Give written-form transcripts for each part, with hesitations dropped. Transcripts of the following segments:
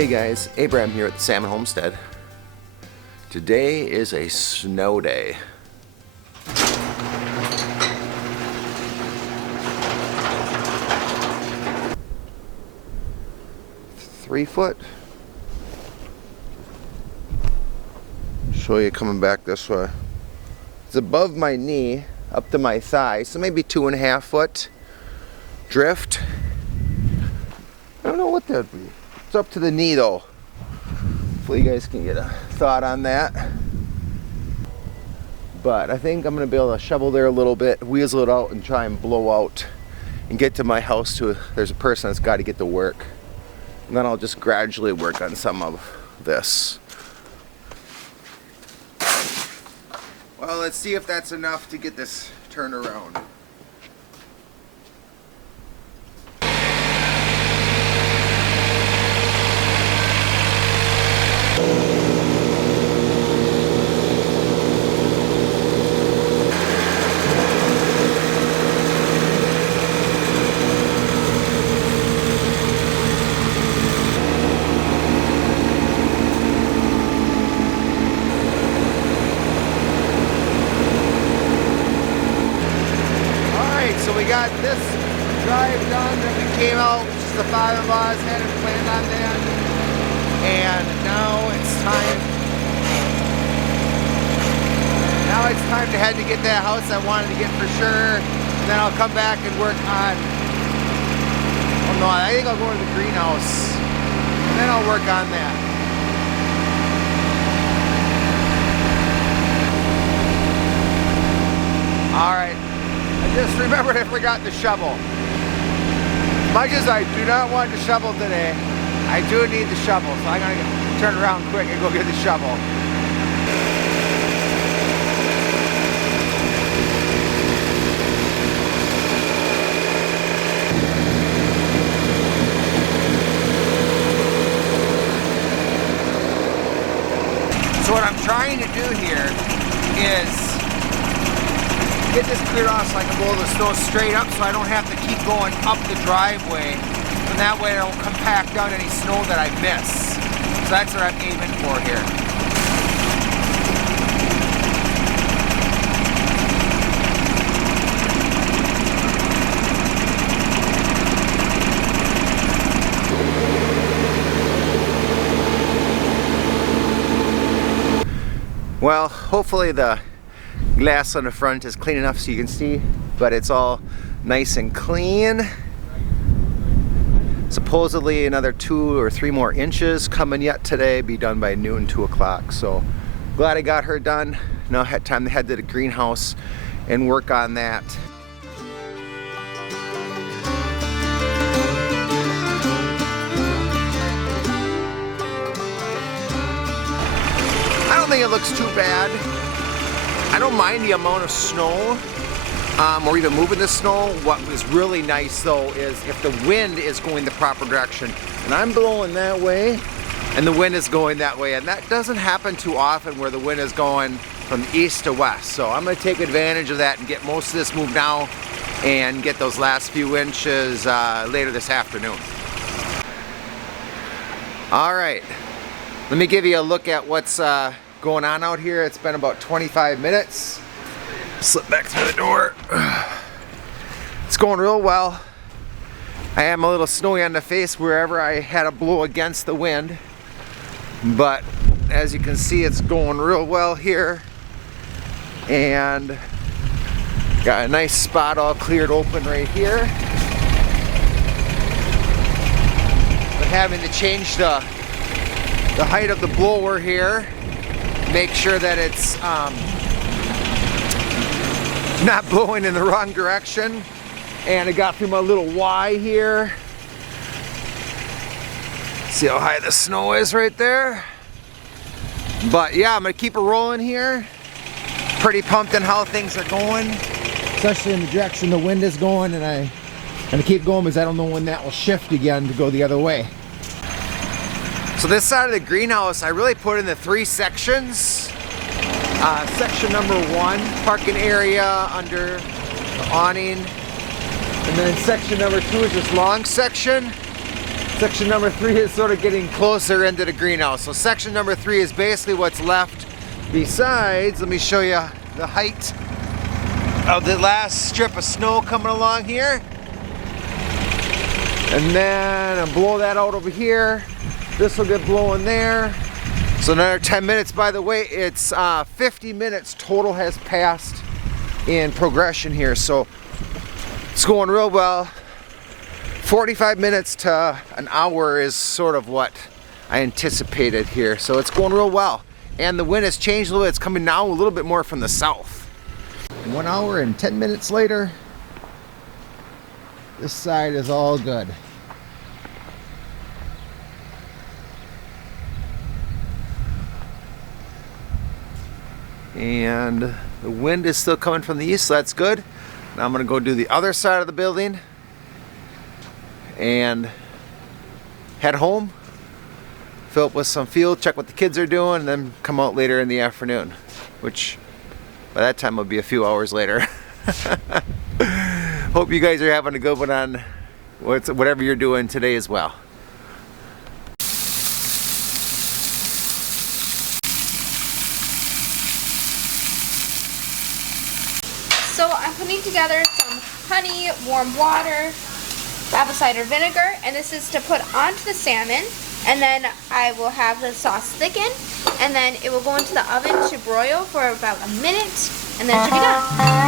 Hey guys, Abraham here at the Salmon Homestead. Today is a snow day. Three foot. Show you coming back this way. It's above my knee, up to my thigh, so maybe 2.5 foot drift. I don't know what that would be. It's up to the knee though. Hopefully you guys can get a thought on that. But I think I'm gonna be able to shovel there a little bit, weasel it out, and try and blow out and get to my house too. There's a person that's got to get to work. And then I'll just gradually work on some of this. Well, let's see if that's enough to get this turned around. We got this drive done that we came out, just the 5 of us hadn't planned on that, and now it's time to head to get that house I wanted to get for sure, and then I'll come back and work on, oh no, I think I'll go to the greenhouse, and then I'll work on that. Alright. I just remembered I forgot the shovel. As much as I do not want to shovel today, I do need the shovel, so I'm gonna turn around quick and go get the shovel. So what I'm trying to do here is get this cleared off so I can blow the snow straight up so I don't have to keep going up the driveway, and that way it'll compact out any snow that I miss. So that's what I'm aiming for here. Well, hopefully the glass on the front is clean enough so you can see, but it's all nice and clean. Supposedly another 2 or 3 more inches coming yet today, be done by noon, 2 o'clock. So glad I got her done. Now I had time to head to the greenhouse and work on that. I don't think it looks too bad. I don't mind the amount of snow, or even moving the snow. What is really nice though is if the wind is going the proper direction, and I'm blowing that way, and the wind is going that way, and that doesn't happen too often where the wind is going from east to west. So I'm going to take advantage of that and get most of this moved now, and get those last few inches later this afternoon. All right, let me give you a look at what's going on out here. It's been about 25 minutes. Slip back through the door. It's going real well. I am a little snowy on the face wherever I had to blow against the wind, but as you can see, it's going real well here, and got a nice spot all cleared open right here. But having to change the height of the blower here, make sure that it's not blowing in the wrong direction. And I got through my little Y here. See how high the snow is right there? But yeah, I'm gonna keep it rolling here. Pretty pumped on how things are going, especially in the direction the wind is going, and I'm gonna keep going because I don't know when that will shift again to go the other way. So this side of the greenhouse, I really put into 3 sections. Section number 1, parking area under the awning. And then section number 2 is this long section. Section number 3 is sort of getting closer into the greenhouse. So section number 3 is basically what's left. Besides, let me show you the height of the last strip of snow coming along here. And then I'll blow that out over here. This will get blowing there. So another 10 minutes. By the way, it's 50 minutes total has passed in progression here. So it's going real well. 45 minutes to an hour is sort of what I anticipated here. So it's going real well. And the wind has changed a little bit. It's coming now a little bit more from the south. 1 hour and 10 minutes later, this side is all good. And the wind is still coming from the east, so that's good. Now I'm gonna go do the other side of the building and head home, fill up with some fuel, check what the kids are doing, and then come out later in the afternoon, which by that time will be a few hours later. Hope you guys are having a good one on whatever you're doing today as well. So I'm putting together some honey, warm water, apple cider vinegar, and this is to put onto the salmon, and then I will have the sauce thicken, and then it will go into the oven to broil for about a minute, and then it should be done.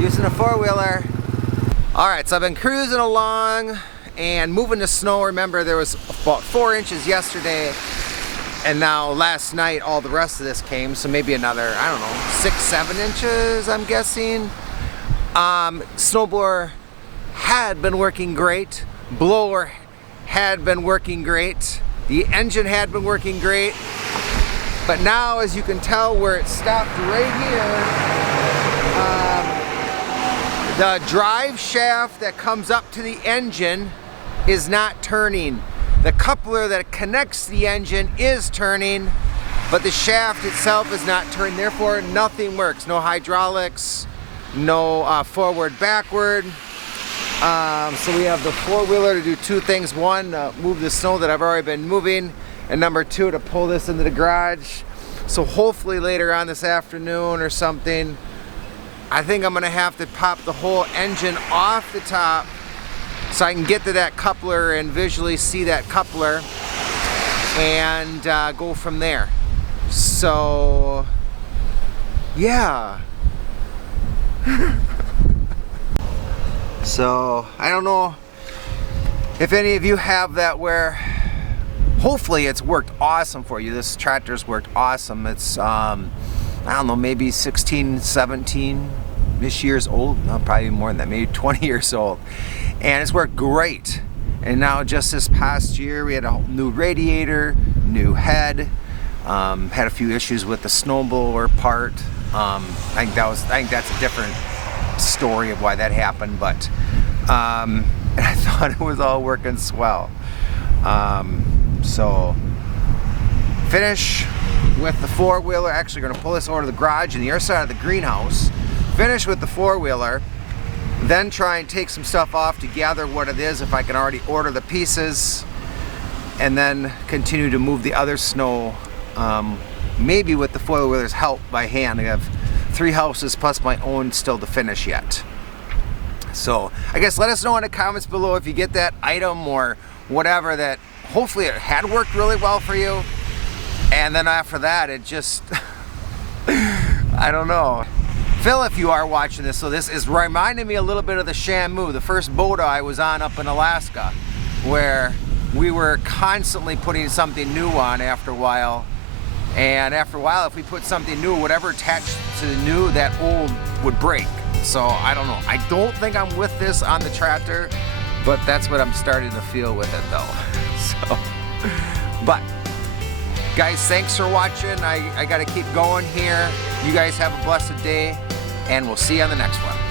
Using a four-wheeler. Alright, so I've been cruising along and moving the snow. Remember, there was about 4 inches yesterday, and now last night all the rest of this came, so maybe another, I don't know, 6-7 inches, I'm guessing. Snowblower had been working great. Blower had been working great. The engine had been working great. But now, as you can tell where it stopped right here, the drive shaft that comes up to the engine is not turning. The coupler that connects the engine is turning, but the shaft itself is not turning. Therefore, nothing works. No hydraulics, no forward, backward. So we have the four-wheeler to do 2 things. One, move the snow that I've already been moving, and number 2, to pull this into the garage. So hopefully later on this afternoon or something, I think I'm gonna have to pop the whole engine off the top so I can get to that coupler and visually see that coupler and go from there. So yeah, So I don't know if any of you have that where hopefully it's worked awesome for you. This tractor's worked awesome. It's I don't know, maybe 16, 17-ish years old. No, probably more than that, maybe 20 years old. And it's worked great. And now just this past year we had a new radiator, new head, had a few issues with the snowblower part. I think that's a different story of why that happened, but I thought it was all working swell. So finish with the four-wheeler. Actually going to pull this over to the garage in the other side of the greenhouse, finish with the four-wheeler, then try and take some stuff off to gather what it is, if I can already order the pieces, and then continue to move the other snow, maybe with the four-wheeler's help, by hand. I have 3 houses plus my own still to finish yet. So I guess let us know in the comments below if you get that item or whatever, that hopefully it had worked really well for you, and then after that it just I don't know. Phil, if you are watching this, so this is reminding me a little bit of the Shamu, the first boat I was on up in Alaska, where we were constantly putting something new on after a while. And after a while, if we put something new, whatever attached to the new, that old would break. So I don't know. I don't think I'm with this on the tractor, but that's what I'm starting to feel with it though. So, but guys, thanks for watching. I got to keep going here. You guys have a blessed day, and we'll see you on the next one.